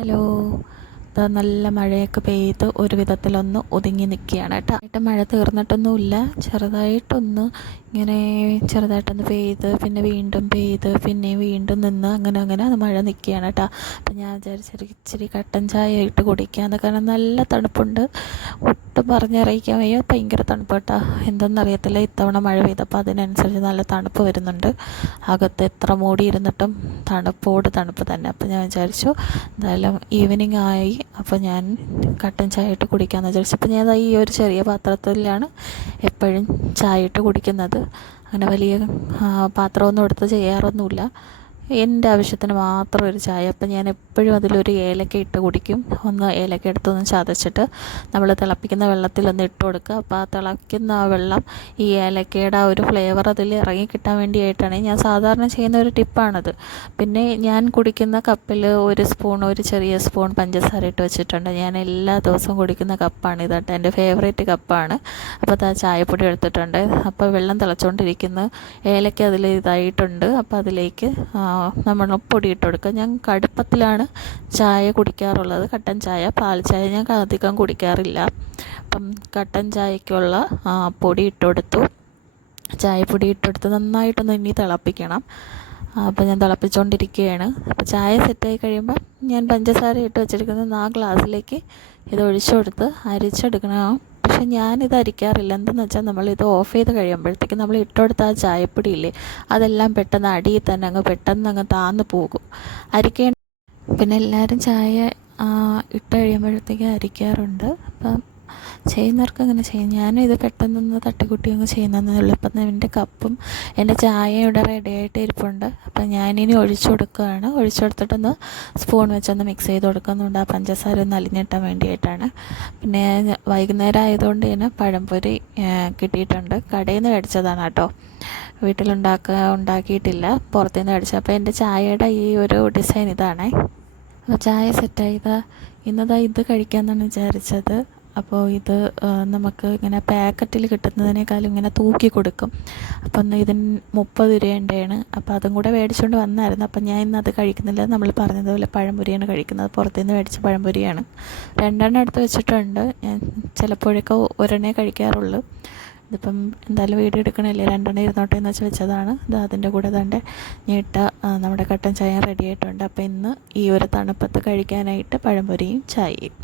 Hello. ഇതാ നല്ല മഴയൊക്കെ പെയ്ത് ഒരു വിധത്തിലൊന്ന് ഒതുങ്ങി നിൽക്കുകയാണ് കേട്ടോ. മഴ തീർന്നിട്ടൊന്നുമില്ല, ചെറുതായിട്ടൊന്ന് ഇങ്ങനെ ചെറുതായിട്ടൊന്ന് പെയ്ത് പിന്നെ വീണ്ടും പെയ്ത് പിന്നെ വീണ്ടും നിന്ന് അങ്ങനെ അത് മഴ നിൽക്കുകയാണ് കേട്ടോ. അപ്പം ഞാൻ വിചാരിച്ചൊരു ഇച്ചിരി കട്ടൻ ചായ ഇട്ട് കുടിക്കാമെന്ന്, കാരണം നല്ല തണുപ്പുണ്ട്, ഒട്ടും പറഞ്ഞറിയിക്കാൻ വയ്യ, ഭയങ്കര തണുപ്പ് കേട്ടോ. എന്തെന്നറിയത്തില്ല, ഇത്തവണ മഴ പെയ്തപ്പോൾ അതിനനുസരിച്ച് നല്ല തണുപ്പ് വരുന്നുണ്ട്. അകത്ത് എത്ര മൂടിയിരുന്നിട്ടും തണുപ്പ് തന്നെ. അപ്പം ഞാൻ വിചാരിച്ചു എന്തായാലും ഈവനിങ് ആയി, അപ്പോൾ ഞാൻ കട്ടൻ ചായ ഇട്ട് കുടിക്കാമെന്ന് വിചാരിച്ചു. അപ്പോൾ ഞാൻ ഈ ഒരു ചെറിയ പാത്രത്തിലാണ് എപ്പോഴും ചായ ഇട്ട് കുടിക്കുന്നത്. അങ്ങനെ വലിയ പാത്രമൊന്നും എടുത്ത് ചെയ്യാറൊന്നുമില്ല, എൻ്റെ ആവശ്യത്തിന് മാത്രം ഒരു ചായ. അപ്പം ഞാൻ എപ്പോഴും അതിലൊരു ഏലക്ക ഇട്ട് കുടിക്കും. ഒന്ന് ഏലക്ക എടുത്തൊന്ന് ചതച്ചിട്ട് നമ്മൾ തിളപ്പിക്കുന്ന വെള്ളത്തിലൊന്ന് ഇട്ട് കൊടുക്കുക. അപ്പോൾ ആ തിളയ്ക്കുന്ന ആ വെള്ളം ഈ ഏലക്കയുടെ ആ ഒരു ഫ്ലേവർ അതിൽ ഇറങ്ങി കിട്ടാൻ വേണ്ടിയിട്ടാണ് ഞാൻ സാധാരണ ചെയ്യുന്ന ഒരു ടിപ്പാണത്. പിന്നെ ഞാൻ കുടിക്കുന്ന കപ്പിൽ ഒരു ചെറിയ സ്പൂൺ പഞ്ചസാര ഇട്ട് വെച്ചിട്ടുണ്ട്. ഞാൻ എല്ലാ ദിവസവും കുടിക്കുന്ന കപ്പാണ് ഇതായിട്ട്, എൻ്റെ ഫേവറേറ്റ് കപ്പാണ്. അപ്പോൾ അത് ആ ചായപ്പൊടി എടുത്തിട്ടുണ്ട്. അപ്പോൾ വെള്ളം തിളച്ചുകൊണ്ടിരിക്കുന്നു, ഏലക്ക അതിൽ ഇതായിട്ടുണ്ട്. അപ്പോൾ അതിലേക്ക് നമ്മൾ പൊടി ഇട്ട് കൊടുക്കുക. ഞാൻ കടുപ്പത്തിലാണ് ചായ കുടിക്കാറുള്ളത്, കട്ടൻ ചായ. പാൽ ചായ ഞാൻ അധികം കുടിക്കാറില്ല. അപ്പം കട്ടൻ ചായക്കുള്ള പൊടി ഇട്ടുകൊടുത്തു, ചായപ്പൊടി ഇട്ടെടുത്ത് നന്നായിട്ടൊന്ന് ഇനി തിളപ്പിക്കണം. അപ്പോൾ ഞാൻ തിളപ്പിച്ചുകൊണ്ടിരിക്കുകയാണ്. അപ്പോൾ ചായ സെറ്റായി കഴിയുമ്പോൾ ഞാൻ പഞ്ചസാര ഇട്ട് വെച്ചിരിക്കുന്നത് ആ ഗ്ലാസ്സിലേക്ക് ഇത് ഒഴിച്ചു കൊടുത്ത് അരിച്ചെടുക്കണം. പക്ഷെ ഞാനിത് അരിക്കാറില്ല. എന്തെന്ന് വെച്ചാൽ നമ്മളിത് ഓഫ് ചെയ്ത് കഴിയുമ്പോഴത്തേക്ക് നമ്മൾ ഇട്ടുകൊടുത്ത ആ ചായപ്പൊടിയില്ലേ, അതെല്ലാം പെട്ടെന്ന് അടിയിൽ തന്നെ പെട്ടെന്ന് താന്നു പോകും. അരിക്കേണ്ട. പിന്നെ എല്ലാവരും ചായ ഇട്ട് കഴിയുമ്പോഴത്തേക്ക് അരിക്കാറുണ്ട്. അപ്പം ചെയ്യുന്നവർക്ക് അങ്ങനെ ചെയ്യും. ഞാനും ഇത് പെട്ടെന്നൊന്ന് തട്ടിക്കൂട്ടി അങ്ങ് ചെയ്യുന്നതേ ഉള്ളൂ. അപ്പം എൻ്റെ കപ്പും എൻ്റെ ചായയും ഇവിടെ റെഡിയായിട്ട് ഇരിപ്പുണ്ട്. അപ്പം ഞാനിനി ഒഴിച്ചു കൊടുക്കുകയാണ്. ഒഴിച്ചു കൊടുത്തിട്ടൊന്ന് സ്പൂൺ വെച്ചൊന്ന് മിക്സ് ചെയ്ത് കൊടുക്കുന്നുണ്ട്, ആ പഞ്ചസാര ഒന്ന് അലിഞ്ഞിട്ടാൻ വേണ്ടിയിട്ടാണ്. പിന്നെ വൈകുന്നേരം ആയതുകൊണ്ട് തന്നെ പഴംപൊരി കിട്ടിയിട്ടുണ്ട്. കടയിൽ നിന്ന് മേടിച്ചതാണ് കേട്ടോ, ഉണ്ടാക്കിയിട്ടില്ല, പുറത്തുനിന്ന് മേടിച്ചത്. അപ്പോൾ എൻ്റെ ചായയുടെ ഈ ഒരു ഡിസൈൻ ഇതാണേ. അപ്പോൾ ചായ സെറ്റായി ഇന്നതാ ഇത് കഴിക്കാമെന്നാണ് വിചാരിച്ചത്. അപ്പോൾ ഇത് നമുക്ക് ഇങ്ങനെ പാക്കറ്റിൽ കിട്ടുന്നതിനേക്കാളും ഇങ്ങനെ തൂക്കി കൊടുക്കും. അപ്പം ഇതിന് 30 രൂപയുടെയാണ്. അപ്പോൾ അതും കൂടെ മേടിച്ചുകൊണ്ട് വന്നായിരുന്നു. അപ്പം ഞാൻ ഇന്ന് അത് കഴിക്കുന്നില്ല, നമ്മൾ പറഞ്ഞതുപോലെ പഴംപൊരിയാണ് കഴിക്കുന്നത്. പുറത്തുനിന്ന് മേടിച്ച പഴംപൊരിയാണ്. 2 എടുത്ത് വെച്ചിട്ടുണ്ട്. ഞാൻ ചിലപ്പോഴൊക്കെ ഒരെണ്ണേ കഴിക്കാറുള്ളൂ. ഇതിപ്പം എന്തായാലും വീഡിയോ എടുക്കണമല്ലേ, 2 ഇരുന്നോട്ടെ എന്ന് വെച്ചതാണ്. ഇത് അതിൻ്റെ കൂടെ തന്നെ ഞെട്ട നമ്മുടെ കട്ടൻ ചായ റെഡി ആയിട്ടുണ്ട്. അപ്പോൾ ഇന്ന് ഈ ഒരു തണുപ്പത്ത് കഴിക്കാനായിട്ട് പഴംപൊരിയും ചായയും.